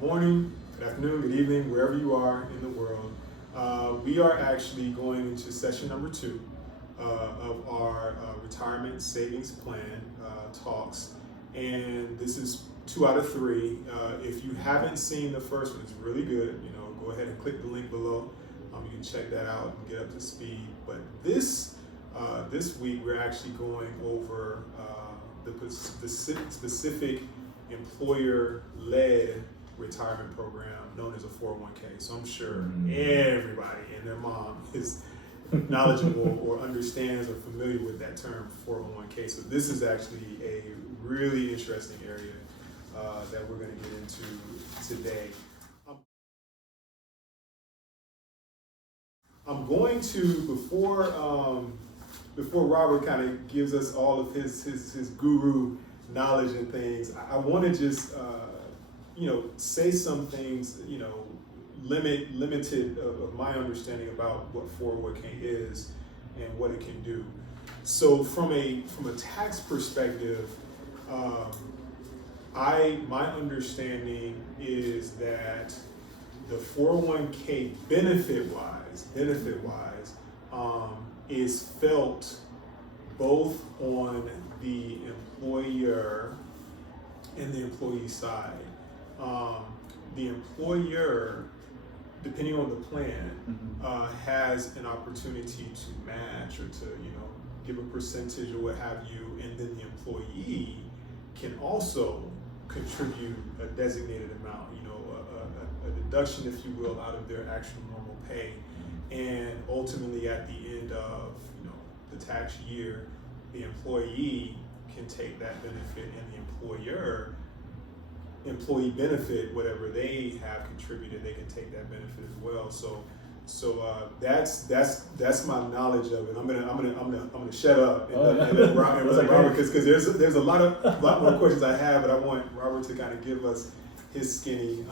good morning, good afternoon, good evening, wherever you are in the world. We are actually going into session number 2 of our retirement savings plan talks. And this is 2 out of 3. If you haven't seen the first one, it's really good. Go ahead and click the link below. You can check that out and get up to speed. But this week, we're actually going over the specific employer-led retirement program known as a 401k. So I'm sure everybody and their mom is knowledgeable or understands or familiar with that term 401k. So this is actually a really interesting area that we're going to get into today. I'm going to, before Robert kind of gives us all of his guru knowledge and things, I want to just say some things, limited of my understanding about what 401k is and what it can do. So from a tax perspective, my understanding is that the 401k benefit-wise, is felt both on the employer and the employee side. The employer, depending on the plan, has an opportunity to match or to give a percentage or what have you, and then the employee can also contribute a designated amount, a deduction, if you will, out of their actual normal pay. And ultimately, at the end of the tax year, the employee can take that benefit, and the employee benefit, whatever they have contributed, they can take that benefit as well. So that's my knowledge of it. I'm gonna shut up and let Robert, because there's a lot more questions I have, but I want Robert to kind of give us his skinny,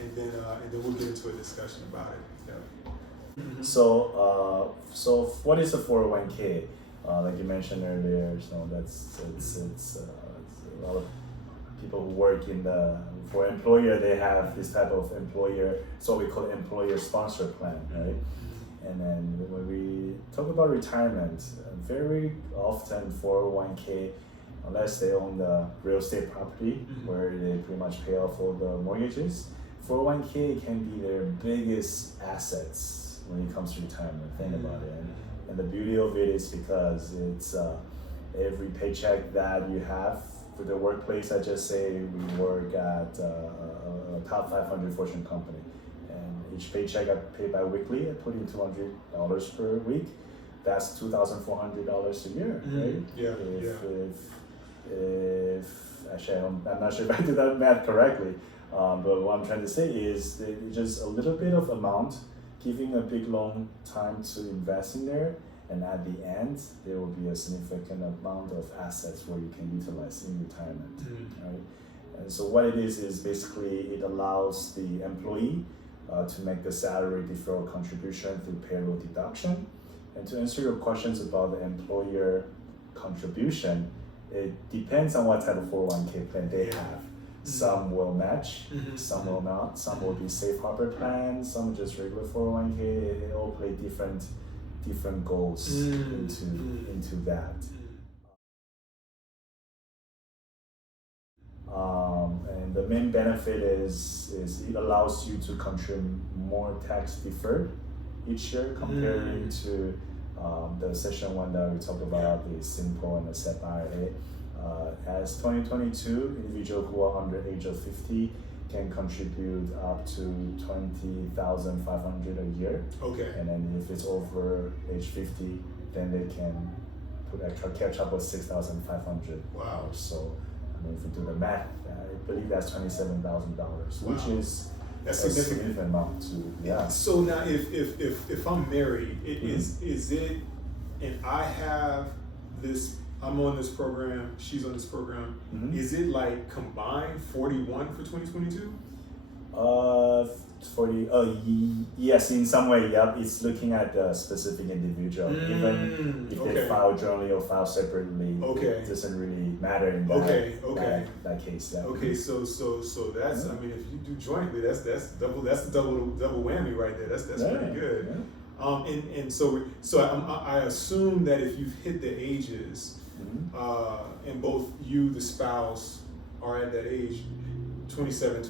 and then we'll get into a discussion about it. Yeah. So what is a 401k? Like you mentioned earlier, it's a lot of people who work for employer. They have this type of employer, so we call it employer sponsor plan, right? And then when we talk about retirement, very often 401k, unless they own the real estate property where they pretty much pay off all the mortgages, 401k can be their biggest assets when it comes to retirement. Think about it. And the beauty of it is because it's every paycheck that you have for the workplace. I just say we work at a top 500 Fortune company, and each paycheck I pay bi-weekly. I put in $200 per week. That's $2,400 a year, right? If actually I'm not sure if I did that math correctly, but what I'm trying to say is that just a little bit of amount, giving a big long time to invest in there, and at the end there will be a significant amount of assets where you can utilize in retirement, right? And so what it is basically it allows the employee to make the salary deferral contribution through payroll deduction. And to answer your questions about the employer contribution, it depends on what type of 401k plan they have. Some will match, some will not. Some will be safe harbor plans, some just regular 401k. They all play different goals into that. And the main benefit is it allows you to contribute more tax deferred each year comparing to the session 1 that we talked about, the simple and the SEP IRA. As 2022, individuals who are under age of 50 can contribute up to $20,500 a year. Okay. And then if it's over age 50, then they can put extra catch up with $6,500. Wow. So, if you do the math, I believe that's $27,000, which is a significant amount to. Yeah. So now, if I'm married, is it, and I have this. I'm on this program, she's on this program. Is it like combined 41 for 2022? For the yes, in some way, yep. It's looking at the specific individual, even if they file jointly or file separately. Okay. It doesn't really matter in that case. Yeah. Okay, so that's, I mean, if you do jointly, that's double whammy right there. That's pretty good. Yeah. And so I assume that if you've hit the ages, and both you, the spouse, are at that age, 27,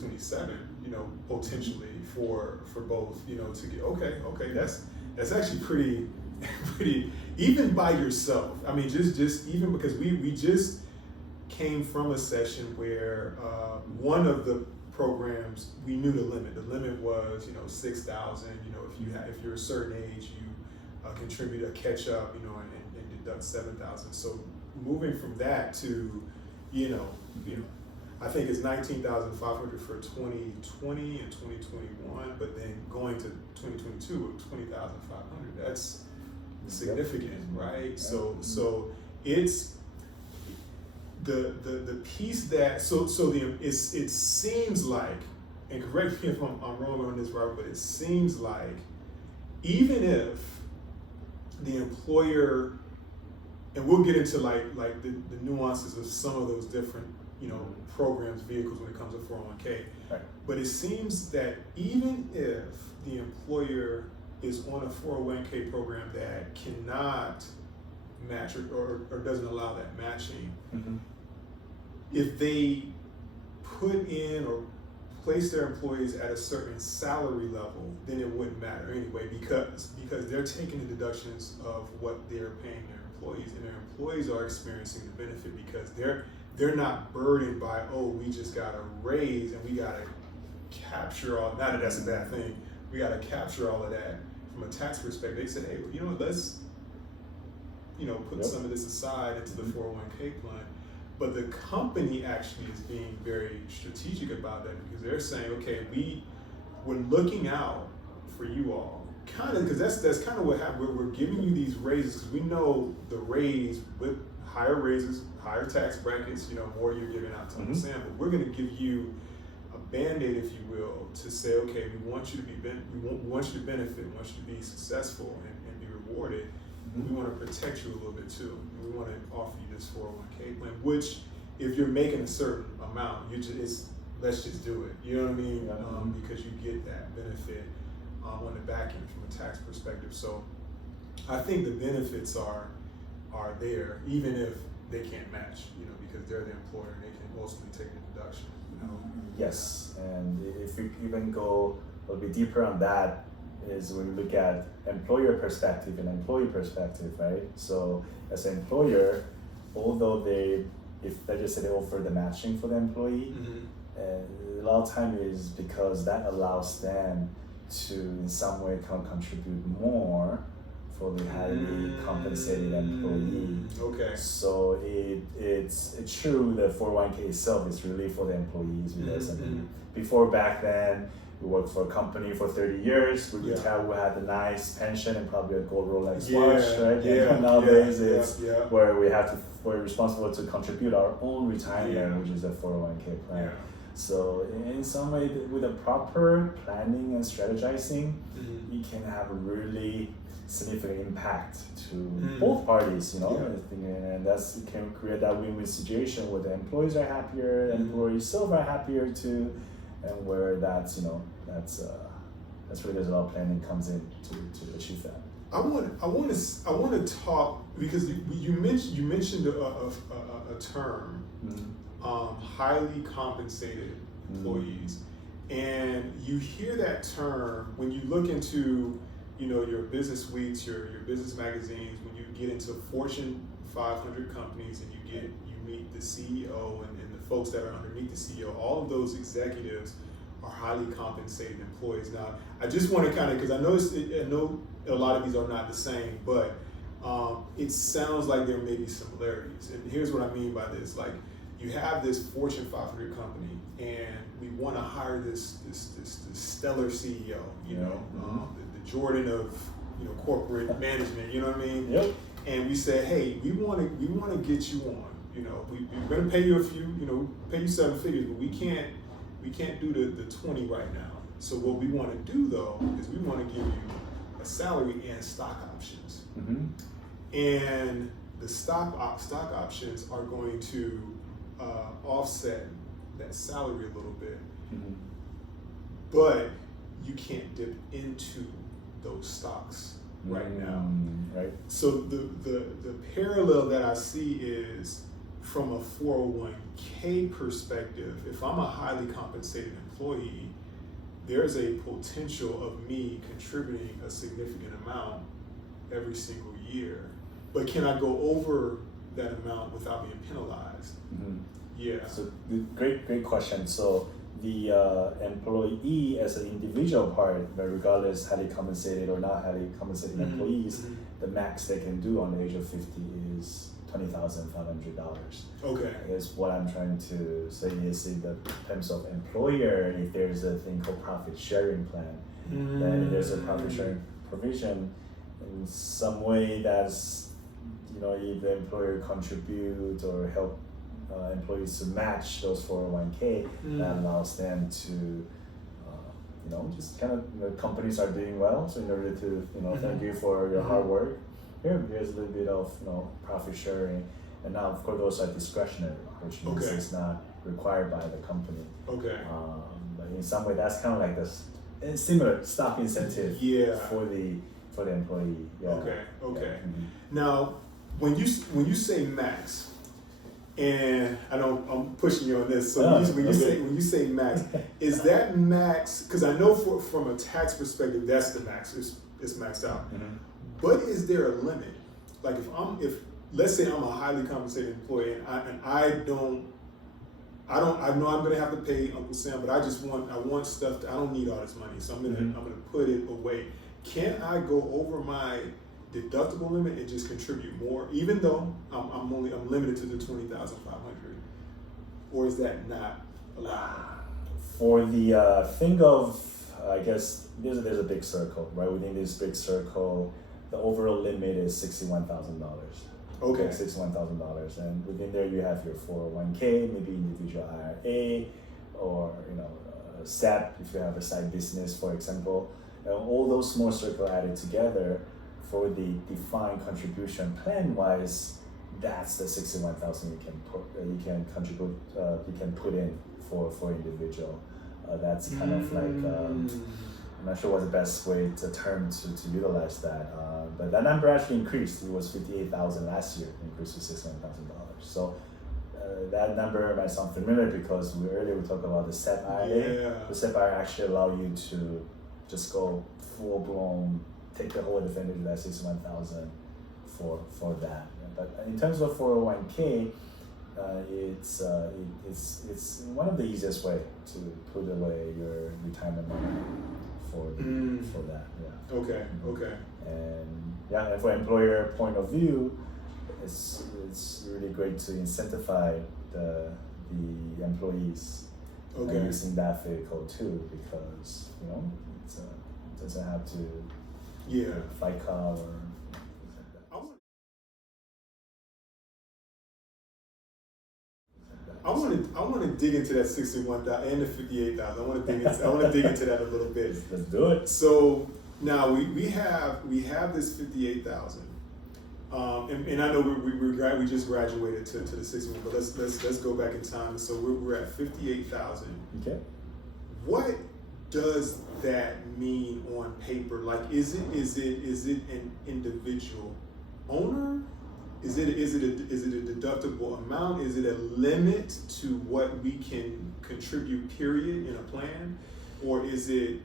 you know, potentially for both, you know, to get okay, that's actually pretty even by yourself. I mean, just even because we just came from a session where one of the programs, we knew the limit. The limit was, you know, 6,000. You know, if you're a certain age, you contribute a catch up, you know, and deduct 7,000. So moving from that to, you know, I think it's 19,500 for 2020 and 2021, but then going to 2022 with 20,500. That's significant, right? Yep. So it's the piece that it seems like, and correct me if I'm wrong on this, Robert, but it seems like even if the employer, and we'll get into like the nuances of some of those different, you know, programs, vehicles when it comes to 401k. Right. But it seems that even if the employer is on a 401k program that cannot match or doesn't allow that matching, if they put in or place their employees at a certain salary level, then it wouldn't matter anyway, because they're taking the deductions of what they're paying their employees, and their employees are experiencing the benefit because they're not burdened by, oh, we just got a raise and we got to capture all, not that that's a bad thing, we got to capture all of that from a tax perspective. They said, hey, you know what, let's, you know, put some of this aside into the 401k plan. But the company actually is being very strategic about that, because they're saying, okay, we're looking out for you all, kind of, because that's kind of what happened. We're giving you these raises because we know the raise with higher raises, higher tax brackets, you know, more you're giving out to understand. But we're going to give you a band-aid, if you will, to say, okay, we want you to we want you to benefit, we want you to be successful and be rewarded. We want to protect you a little bit too. We want to offer you this 401k plan, which if you're making a certain amount, let's just do it. You know what I mean? Because you get that benefit on the back end from a tax perspective. So I think the benefits are there, even if they can't match, you know, because they're the employer and they can ultimately take the deduction. You know? Yes, and if we even go a little bit deeper on that, is when we look at employer perspective and employee perspective, right? So as an employer, although if let's just say they offer the matching for the employee, a lot of time is because that allows them to in some way contribute more for the highly compensated employee. Okay. So it's true the 401k itself is really for the employees, because I mean, before back then, we worked for a company for 30 years. We could tell we had a nice pension and probably a gold Rolex watch, right? And nowadays it's where we're responsible to contribute our own retirement, which is a 401k plan. So in some way, with a proper planning and strategizing, it can have a really significant impact to both parties, you know, and that's it can create that win-win situation where the employees are happier, and employees self are happier too, and where that's where there's a lot of planning comes in to achieve that. I want to talk, because you mentioned a term, highly compensated employees, and you hear that term when you look into, you know, your business weeks, your business magazines, when you get into Fortune 500 companies and you meet the CEO and the folks that are underneath the CEO, all of those executives are highly compensated employees. Now, I just want to kind of, because I know a lot of these are not the same, but it sounds like there may be similarities. And here's what I mean by this. Like, you have this Fortune 500 company, and we want to hire this stellar CEO, you know, the Jordan of, you know, corporate management, you know what I mean? Yep. And we say, hey, we want to get you on. You know, we're going to pay you pay you 7 figures, but we We can't do the 20 right now. So what we want to do though is we want to give you a salary and stock options. And the stock options are going to offset that salary a little bit, but you can't dip into those stocks right now. Right. So the parallel that I see is from a 401k perspective. If I'm a highly compensated employee, there's a potential of me contributing a significant amount every single year. But can I go over that amount without being penalized? Yeah. So great question. So the employee as an individual part, but regardless highly compensated or not highly compensated employees, the max they can do on the age of 50 is $20,500. Okay. Is what I'm trying to say is in the terms of employer, if there's a thing called profit sharing plan, then there's a profit sharing provision in some way that's, you know, if the employer contribute or help employees to match those 401k, that allows them to, you know, just kind of, you know, companies are doing well, so in order to, you know, thank you for your hard work, here's a little bit of, you know, profit sharing. And now, of course, those are discretionary, which means it's not required by the company. Okay. But in some way, that's kind of like this similar stock incentive for the employee. Yeah. Okay. Now, when you say max, and I know I'm pushing you on this, so when you say max, is that max? Because I know from a tax perspective, that's the max. It's maxed out. But is there a limit? Like if let's say I'm a highly compensated employee and I know I'm gonna have to pay Uncle Sam, but I want stuff. I don't need all this money, so I'm gonna put it away. Can I go over my deductible limit and just contribute more, even though I'm limited to the 20,500, or is that not allowed? For the thing of, I guess there's a big circle, right? Within this big circle, the overall limit is $61,000. Okay. $61,000, and within there you have your 401k, maybe individual IRA, or, you know, SEP if you have a side business, for example. And all those small circles added together for the defined contribution plan wise, that's the 61,000 you can contribute, you can put in for individual. That's kind of like I'm not sure what's the best way to utilize that, but that number actually increased. It was 58,000 last year, increased to $61,000. So that number might sound familiar because earlier we talked about the SEP IRA. The SEP IRA actually allow you to just go full blown, take the whole advantage of that 61,000 for that. But in terms of 401k, it's one of the easiest way to put away your retirement money for that. Yeah. Okay. And for employer point of view, it's really great to incentivize the employees using that vehicle too, because, you know, it doesn't have to FICA or. I want to dig into that 61,000 and the 58,000. I want to dig into that a little bit. Let's do it. So now we have this 58,000, and I know we just graduated to the 61, but let's go back in time. So we're at 58,000. Okay. What does that mean on paper? Like, is it an individual owner? Is it a deductible amount? Is it a limit to what we can contribute, period, in a plan? Or is it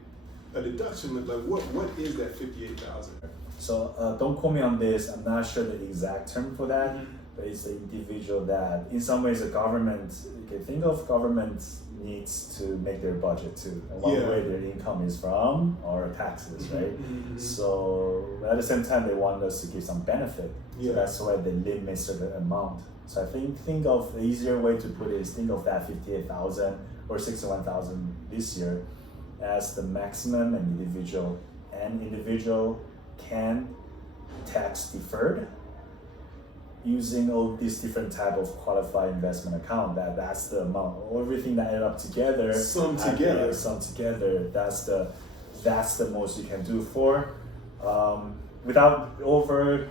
a deduction limit? Like, what is that 58,000? So don't quote me on this. I'm not sure the exact term for that, but it's the individual that, in some ways, the government, you can think of government needs to make their budget too. And one way their income is from our taxes, right? So at the same time, they want us to give some benefit. So that's why they limit certain amount. So I think of the easier way to put it is think of that 58,000 or 61,000 this year as the maximum an individual can tax deferred using all these different type of qualified investment account, that's the amount. Everything that add up together, Sum together. That's the most you can do for, without over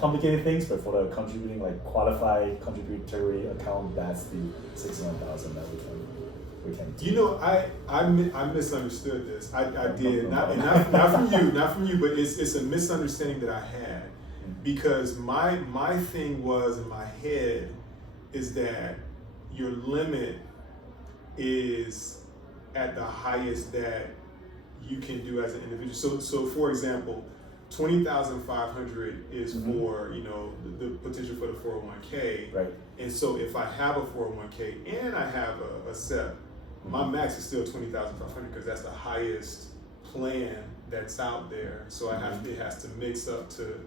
complicated things, but for the contributing like qualified contributory account, that's the 61,000 that we can do. You know, I misunderstood this. I did not from you, but it's a misunderstanding that I had, because my thing was in my head is that your limit is at the highest that you can do as an individual. So for example, 20,500 is for the potential for the 401k. Right. And so if I have a 401k and I have a SEP, my max is still 20,500 because that's the highest plan that's out there. So it has to mix up to.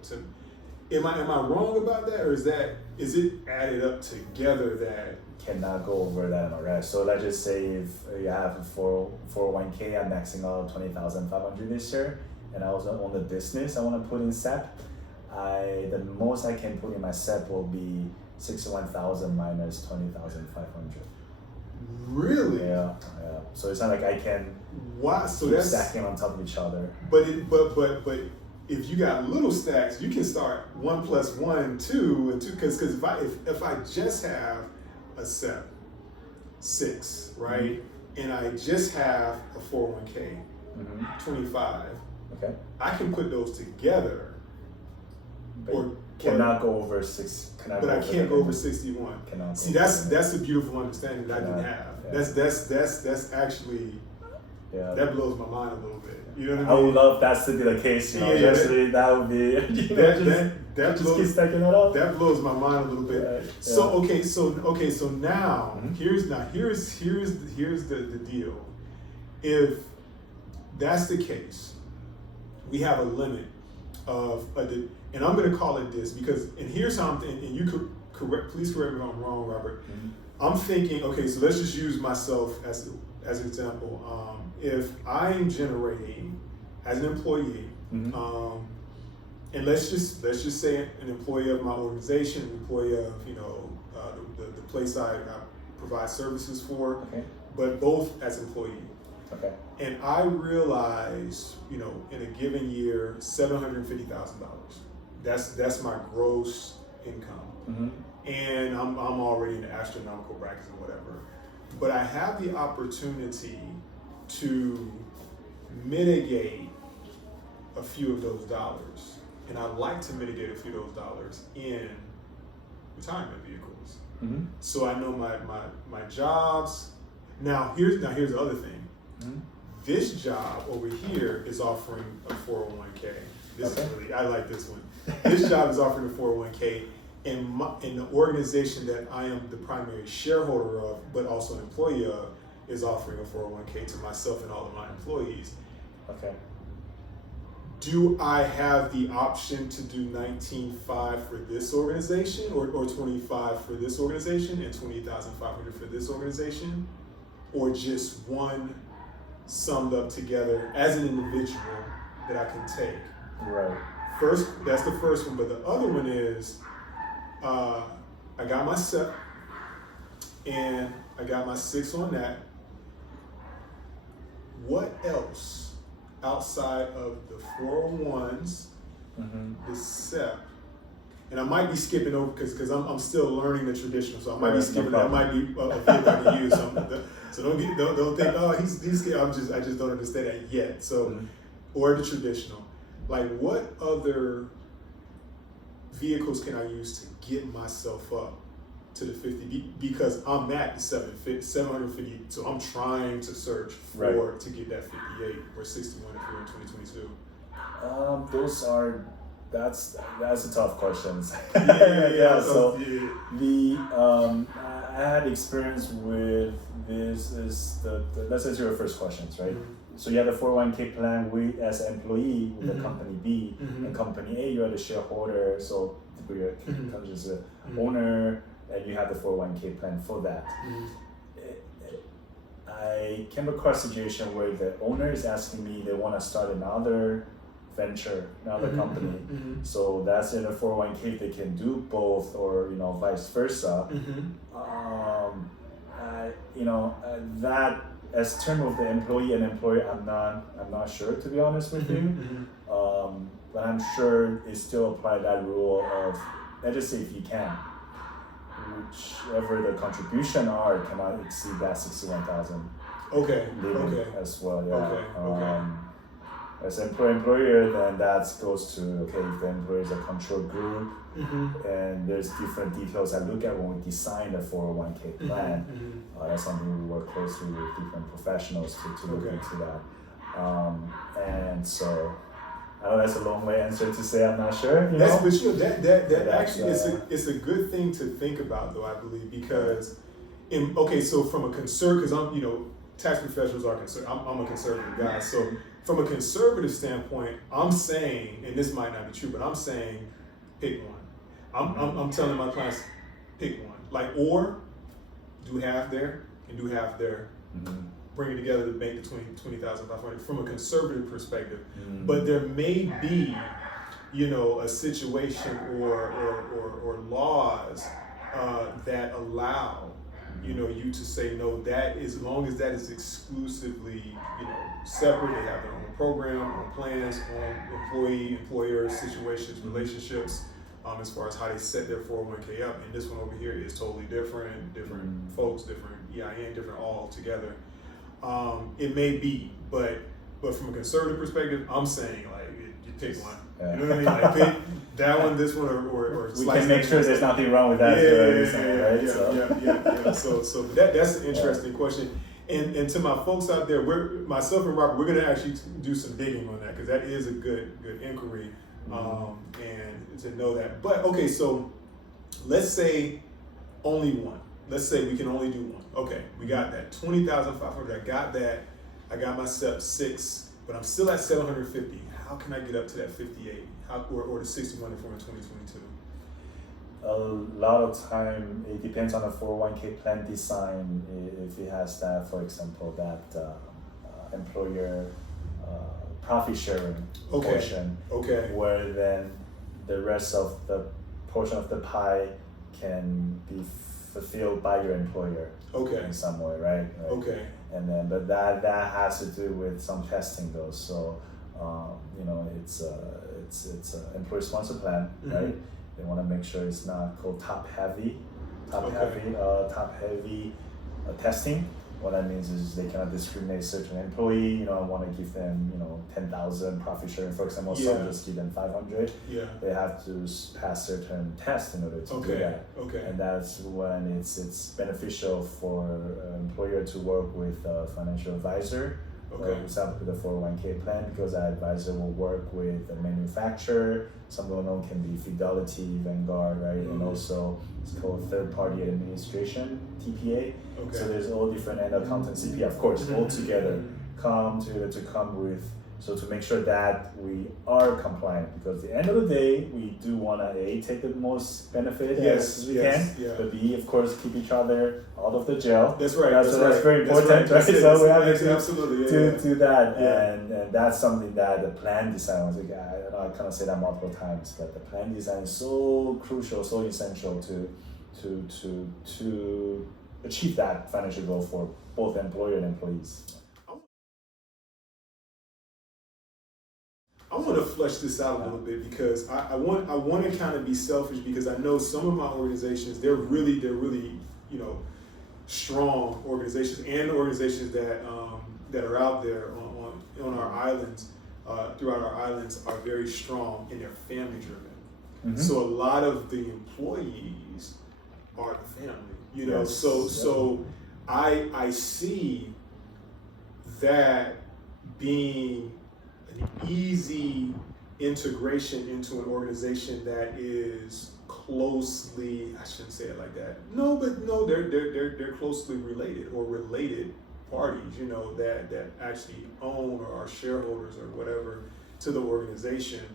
Am I wrong about that, or is it added up together that cannot go over that already? So let's just say if you have a 401k, I'm maxing out 20,500 this year, and I also own the business I want to put in SEP. The most I can put in my SEP will be 61,000 minus 20,500. Really? Yeah. So it's not like I can. Wow. So keep that's stacking on top of each other. But if you got little stacks, you can start 1 + 1, 2, and 2. Because if I just have a SEP 6, right, and I just have a 401k 25, okay, I can put those together. But cannot go over 6. But I can't go over 61. See, that's a beautiful understanding that I didn't have. Yeah. That's actually that blows my mind a little bit. You know what I mean? I would love that to be the case. That would be. That just keep stacking it up. That blows my mind a little bit. Yeah. So now here's the deal. If that's the case, we have a limit of and I'm going to call it this because, and here's how and you could please correct me if I'm wrong, Robert. I'm thinking, okay, so let's just use myself as an example. If I'm generating as an employee, and let's just say an employee of my organization, an employee of the place I provide services for, but both as employee. Okay. And I realize, in a given year, $750,000. That's my gross income, and I'm already in the astronomical brackets and whatever. But I have the opportunity to mitigate a few of those dollars, and I like to mitigate a few of those dollars in retirement vehicles. So I know my jobs. Now here's the other thing. This job over here is offering a 401k. This is really, I like this one. This job is offering a 401k, and the organization that I am the primary shareholder of, but also an employee of, is offering a 401k to myself and all of my employees. Okay. Do I have the option to do 19.5 for this organization, or 25 for this organization, and 20,500 for this organization, or just one summed up together as an individual that I can take? Right. First, that's the first one, but the other one is I got my SEP and I got my 6 on that. What else outside of the 401s, the SEP, and I might be skipping over because I'm still learning the traditional, so I might be skipping. That might be a vehicle I can use. So don't think, oh, he's I just don't understand that yet. So or the traditional, like what other vehicles can I use to get myself up to the 50? Because I'm at the 750, so I'm trying to search for to get that 58 or 61 if we're in 2022. That's a tough question. So I had experience with this. Let's answer your first questions, right? So you have a 401k plan as an employee with the company B, and company A, you are the shareholder. So you're just the owner, and you have the 401k plan for that. I came across a situation where the owner is asking me they want to start another venture, another company. Mm-hmm. So that's in a 401k. They can do both, or vice versa. That as term of the employee and employer, I'm not sure, to be honest with you. But I'm sure it still apply that rule of, let's just say if you can, whichever the contribution are cannot exceed that 61,000. Okay. As well, yeah. Okay. As employer, then that goes to, okay, if the employer is a control group, and there's different details I look at when we design the 401k plan. That's something we work closely with different professionals to look into that. And so, I know that's a long way answer to say I'm not sure. That actually it's a good thing to think about, though, I believe, because so from a because I'm tax professionals are I'm a conservative guy, so from a conservative standpoint, I'm saying, and this might not be true, but I'm saying pick one. I'm telling my clients pick one, like, or do half there and do half there. Bring it together to make the 20,500 from a conservative perspective. But there may be, a situation or laws that allow, you to say no. That is, as long as that is exclusively, separate. They have their own program, own plans, own employer situations, relationships. As far as how they set their 401k up, and this one over here is totally different folks, different EIN, different all together. It may be, but from a conservative perspective, I'm saying, like, you pick one. Yeah. You know what I mean? Like, pick that one, this one, or we can make sure there's nothing wrong with that. Yeah. So that's an interesting question. And to my folks out there, myself and Robert, we're gonna actually do some digging on that, because that is a good inquiry, and to know that. But okay, so let's say only one. Let's say we can only do one. Okay, we got that 20,500. I got that. I got my step 6, but I'm still at 750. How can I get up to that 58? Or the 61 from 2022? A lot of time it depends on the 401k plan design. If it has that, for example, that employer profit sharing portion, where then the rest of the portion of the pie can be fulfilled by your employer in some way, right? Okay. And then, but that has to do with some testing though. So, it's a employer sponsor plan, right? They want to make sure it's not called top heavy testing. What that means is they cannot discriminate certain employee. I want to give them 10,000 profit sharing, for example. Some just give them 500. Yeah. They have to pass certain tests in order to do that. Okay. And that's when it's beneficial for an employer to work with a financial advisor. For example, the 401k plan, because that advisor will work with the manufacturer. Some well-known can be Fidelity, Vanguard, right? And also it's called third-party administration, TPA. So there's all different, and accountant, CPA, of course, all together come with, so to make sure that we are compliant, because at the end of the day, we do want to take the most benefit as we can, but B, of course, keep each other out of the jail. That's right. That's very important, right? So we have to do that, Yeah. And that's something that the plan design was like, I kind of say that multiple times, but the plan design is so crucial, so essential to achieve that financial goal for both employer and employees. I want to flesh this out a little bit, because I want to kind of be selfish, because I know some of my organizations, they're really strong organizations, and organizations that are out there on our islands, throughout our islands, are very strong, and they're family driven. So a lot of the employees are the family, so I see that being an easy integration into an organization that is closely, I shouldn't say it like that. No, they're closely related, or related parties, that actually own or are shareholders or whatever to the organization.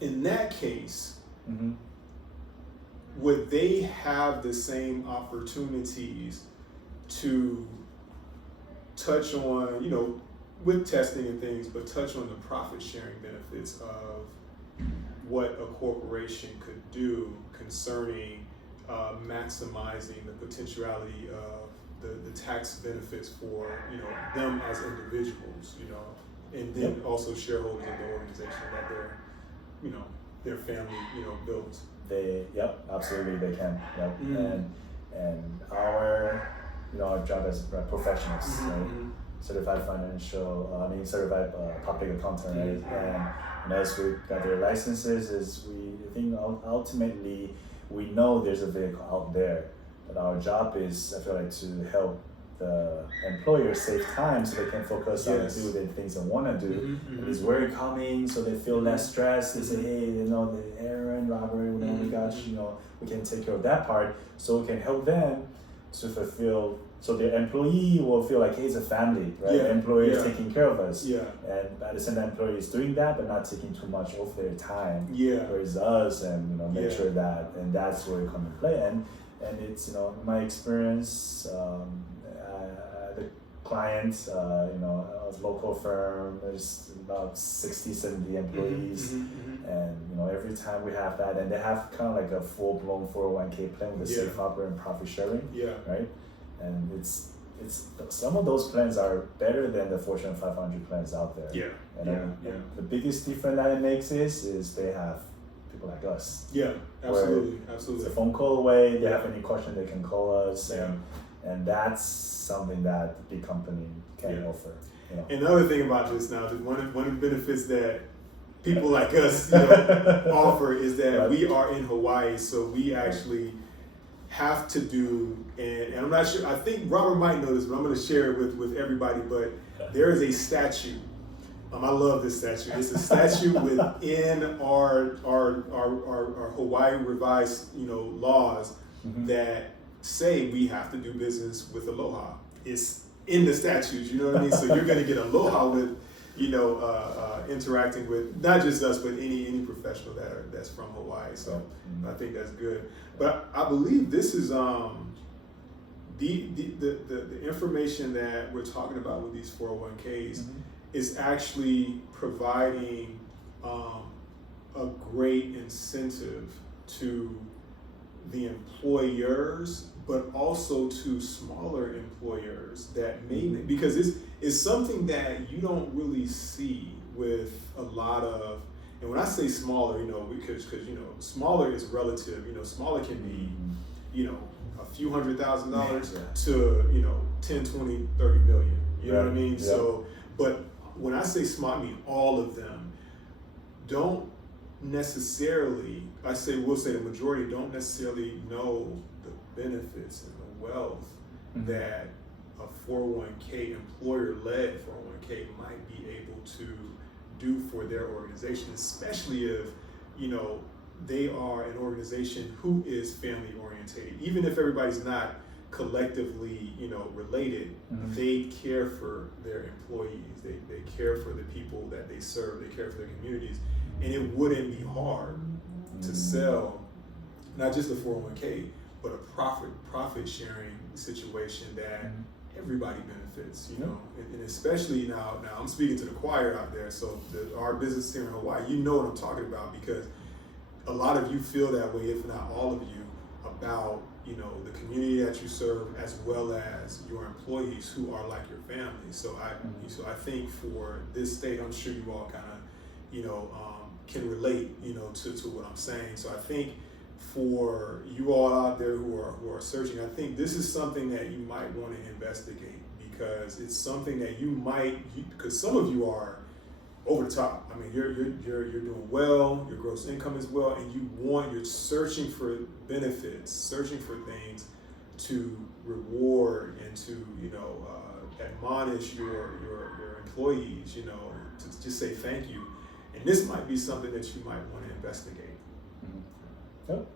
In that case, would they have the same opportunities to touch on, with testing and things, but touch on the profit sharing benefits of what a corporation could do concerning maximizing the potentiality of the tax benefits for them as individuals, and then also shareholders of the organization that their family built. Absolutely they can. Mm. And our our job as professionals, Mm-hmm. right? Certified public accountant, right? And as we got their licenses, I think ultimately we know there's a vehicle out there, but our job is, I feel like, to help the employer save time so they can focus on Yes. do the things they want to do. Mm-hmm. And it's work coming, so they feel less stressed. They say, hey, the Aaron, Robert, we got we can take care of that part, so we can help them to fulfill. So their employee will feel like, hey, it's a family, right? The employer is taking care of us. Yeah. And at the same time, the employee is doing that, but not taking too much of their time. Yeah. Whereas us, and make sure that, and that's where we come into play. And it's my experience, the client, a local firm, there's about 60, 70 employees. Mm-hmm. And every time we have that, and they have kind of like a full-blown 401k plan with a safe harbor and profit sharing, right? And it's some of those plans are better than the Fortune 500 plans out there. And the biggest difference that it makes is they have people like us. Yeah, absolutely. It's a phone call away. They have any question, they can call us, and that's something that the big company can offer. Another thing about this now, one of the benefits that people like us offer is that we are in Hawaii, so we actually have to do, and I'm not sure, I think Robert might know this, but I'm going to share it with everybody, but there is a statute. I love this statute. It's a statute within our Hawaii revised laws that say we have to do business with Aloha. It's in the statutes, you know what I mean? So you're going to get Aloha with interacting with not just us, but any professional that's from Hawaii. So I think that's good. But I believe this is the information that we're talking about with these 401ks is actually providing a great incentive to the employers, but also to smaller employers that may, because it's something that you don't really see with a lot of, and when I say smaller, because smaller is relative. Smaller can be, a few $100,000 to 10, 20, 30 million. You know what I mean? So, but when I say small, I mean all of them don't necessarily, we'll say the majority don't necessarily know the benefits and the wealth that a 401k, employer-led 401k might be able to do for their organization, especially if, they are an organization who is family oriented. Even if everybody's not collectively, related, they care for their employees, they care for the people that they serve, they care for their communities, and it wouldn't be hard to sell not just a 401k, but a profit sharing situation that everybody benefits, and especially now I'm speaking to the choir out there, so our business here in Hawaii, what I'm talking about, because a lot of you feel that way, if not all of you, about the community that you serve, as well as your employees who are like your family. So I think for this state, I'm sure you all kind of can relate to what I'm saying. So I think for you all out there who are searching, I think this is something that you might want to investigate, because it's something that because some of you are over the top. I mean, you're doing well, your gross income is well, and you're searching for benefits, searching for things to reward and to admonish your employees, to just say thank you. And this might be something that you might want to investigate. Yep.